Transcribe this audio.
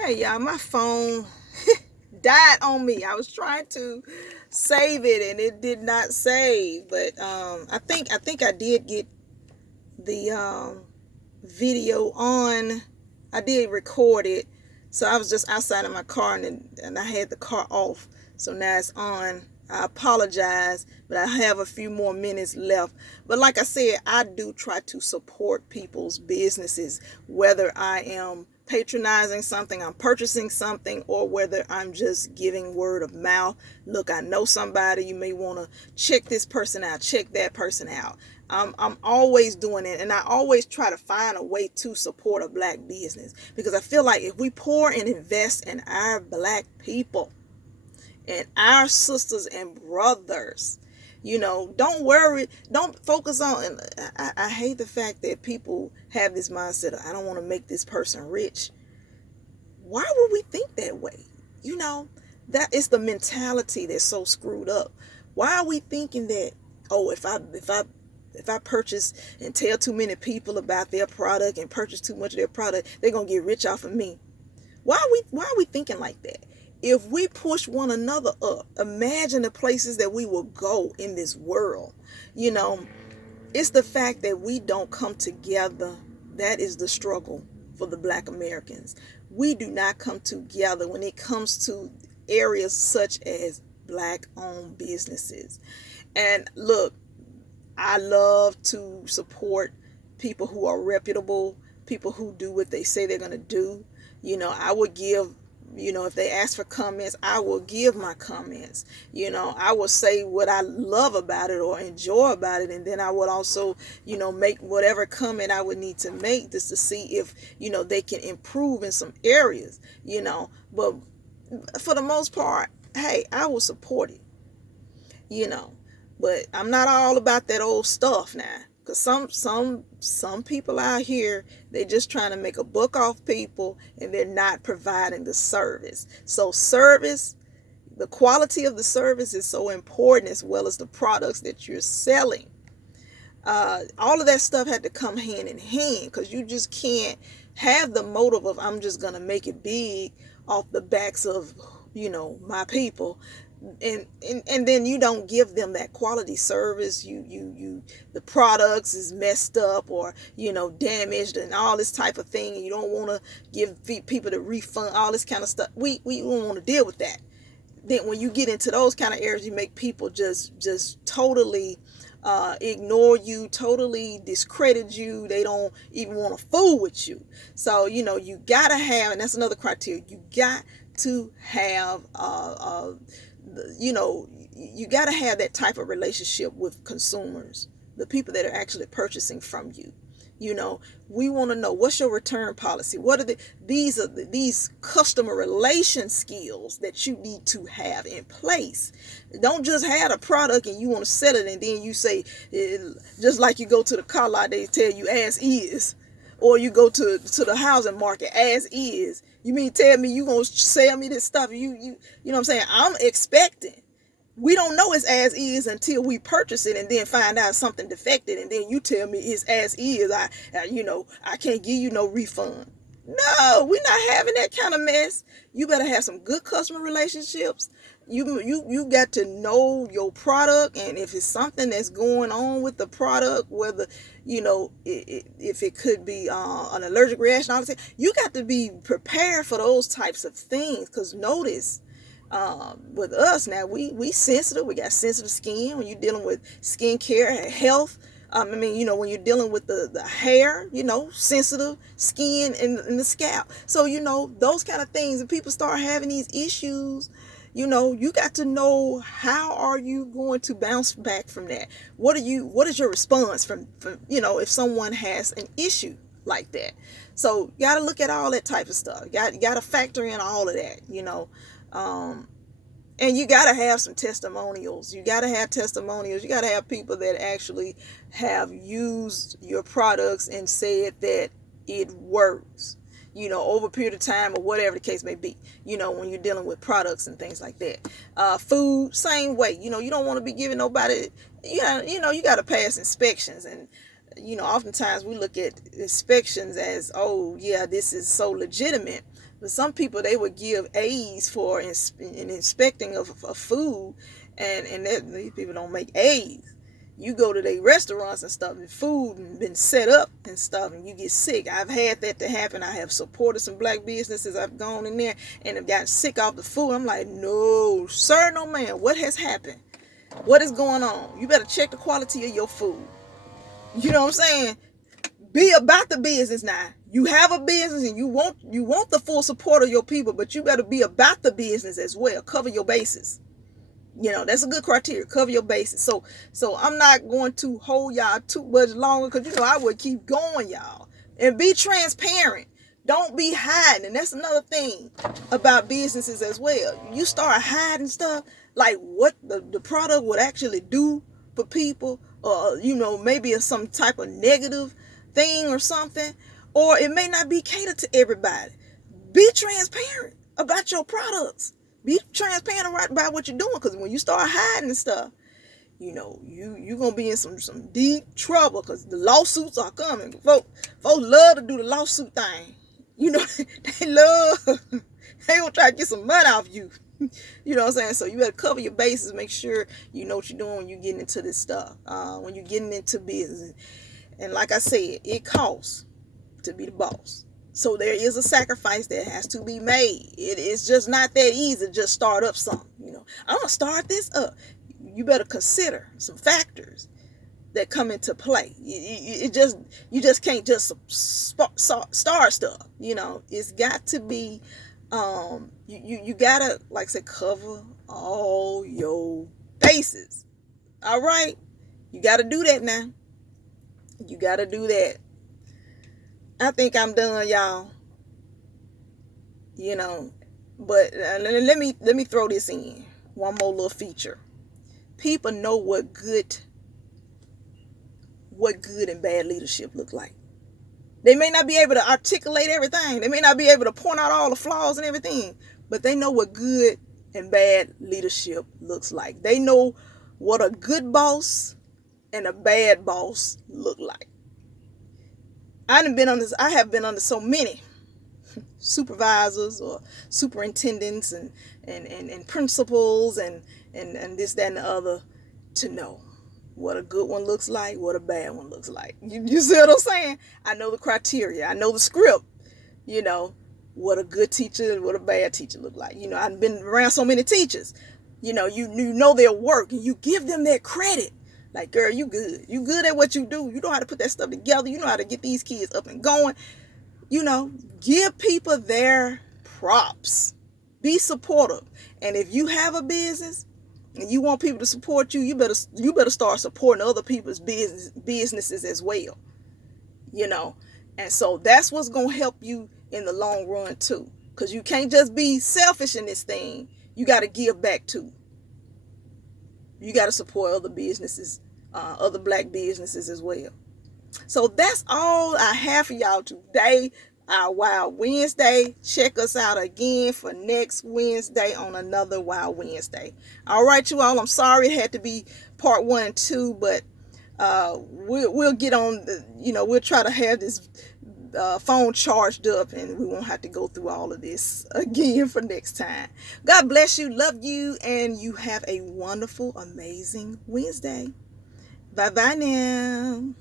Hey y'all, my phone died on me. I was trying to save it and it did not save. But I think I did get the video on. I did record it. So I was just outside of my car and I had the car off. So now it's on. I apologize, but I have a few more minutes left. But like I said, I do try to support people's businesses, whether I am patronizing something, I'm purchasing something, or whether I'm just giving word of mouth. Look, I know somebody, you may want to check this person out, check that person out. I'm always doing it, and I always try to find a way to support a black business, because I feel like if we pour and invest in our black people and our sisters and brothers, don't worry, don't focus on. And I hate the fact that people have this mindset of, I don't want to make this person rich. Why would we think that way? You know, that is the mentality that's so screwed up. Why are we thinking that, oh, if I purchase and tell too many people about their product and purchase too much of their product, they're gonna get rich off of me? Why are we thinking like that? If we push one another up, imagine the places that we will go in this world. You know, it's the fact that we don't come together. That is the struggle for the black Americans. We do not come together when it comes to areas such as black owned businesses. And look, I love to support people who are reputable, people who do what they say they're going to do. I would give, if they ask for comments, I will give my comments. I will say what I love about it or enjoy about it. And then I would also, make whatever comment I would need to make just to see if, they can improve in some areas, But for the most part, hey, I will support it, you know. But I'm not all about that old stuff now. Because some people out here, they're just trying to make a buck off people and they're not providing the service. So service, the quality of the service is so important, as well as the products that you're selling. All of that stuff had to come hand in hand, because you just can't have the motive of, I'm just going to make it big off the backs of, my people. And then you don't give them that quality service. The products is messed up, or damaged and all this type of thing, and you don't want to give people the refund, all this kind of stuff. We don't want to deal with that. Then when you get into those kind of areas, you make people just totally ignore you, totally discredit you. They don't even want to fool with you. So you gotta have, and that's another criteria, you got to have you got to have that type of relationship with consumers, the people that are actually purchasing from you. We want to know, what's your return policy? What are these customer relation skills that you need to have in place? Don't just have a product and you want to sell it and then you say, just like you go to the car lot, they tell you as is, or you go to the housing market as is. You mean tell me you gonna sell me this stuff? You know what I'm saying? I'm expecting. We don't know it's as is until we purchase it and then find out something defected, and then you tell me it's as is. I can't give you no refund. No, we're not having that kind of mess. You better have some good customer relationships. You got to know your product, and if it's something that's going on with the product, whether if it could be an allergic reaction, all this, you got to be prepared for those types of things. Because notice, with us now, we sensitive. We got sensitive skin. When you're dealing with skincare, health, when you're dealing with the hair, sensitive skin and the scalp. So, those kind of things, and people start having these issues, you got to know, how are you going to bounce back from that? What is your response from if someone has an issue like that? So you got to look at all that type of stuff. You got to factor in all of that, and you got to have some testimonials. You got to have testimonials. You got to have people that actually have used your products and said that it works, over a period of time, or whatever the case may be, when you're dealing with products and things like that. Food, same way. You don't want to be giving nobody, you got to pass inspections. And oftentimes we look at inspections as, oh yeah, this is so legitimate. But some people, they would give A's for an inspecting of food, and these people don't make A's. You go to their restaurants and stuff, and food and been set up and stuff, and you get sick. I've had that to happen. I have supported some black businesses. I've gone in there and have gotten sick off the food. I'm like, no, sir, no, ma'am. What has happened? What is going on? You better check the quality of your food. You know what I'm saying? Be about the business now. You have a business and you want the full support of your people, but you better be about the business as well. Cover your bases. You know, that's a good criteria. Cover your bases. So I'm not going to hold y'all too much longer, because I would keep going, y'all. And be transparent. Don't be hiding. And that's another thing about businesses as well. You start hiding stuff, like what the product would actually do for people, or maybe it's some type of negative thing or something, or it may not be catered to everybody. Be transparent about your products. Be transparent about what you're doing, because when you start hiding stuff, you're gonna be in some deep trouble, because the lawsuits are coming. Folks love to do the lawsuit thing. They gonna try to get some money off you. You know what I'm saying? So you better cover your bases. Make sure you know what you're doing when you're getting into this stuff. When you're getting into business. And like I said, it costs to be the boss. So there is a sacrifice that has to be made. It is just not that easy to just start up something. I'm going to start this up. You better consider some factors that come into play. You just can't just start stuff. It's got to be, you got to, like I said, cover all your bases. All right? You got to do that now. You got to do that. I think I'm done, y'all. But let me throw this in. One more little feature. People know what good and bad leadership look like. They may not be able to articulate everything. They may not be able to point out all the flaws and everything, but they know what good and bad leadership looks like. They know what a good boss and a bad boss look like. I have been under so many supervisors or superintendents and principals and this, that, and the other, to know what a good one looks like, what a bad one looks like. You see what I'm saying? I know the criteria. I know the script. What a good teacher and what a bad teacher look like. I've been around so many teachers. You know their work, and you give them their credit. Like, girl, you good. You good at what you do. You know how to put that stuff together. You know how to get these kids up and going. Give people their props. Be supportive. And if you have a business and you want people to support you, you better start supporting other people's businesses as well. And so that's what's going to help you in the long run too. Because you can't just be selfish in this thing. You got to give back too. You got to support other businesses, other black businesses as well. So that's all I have for y'all today. Our Wild Wednesday. Check us out again for next Wednesday on another Wild Wednesday. All right, you all. I'm sorry it had to be part 1 and 2, but we'll get on. We'll try to have this phone charged up, and we won't have to go through all of this again for next time. God bless you, love you, and you have a wonderful, amazing Wednesday. Bye-bye now.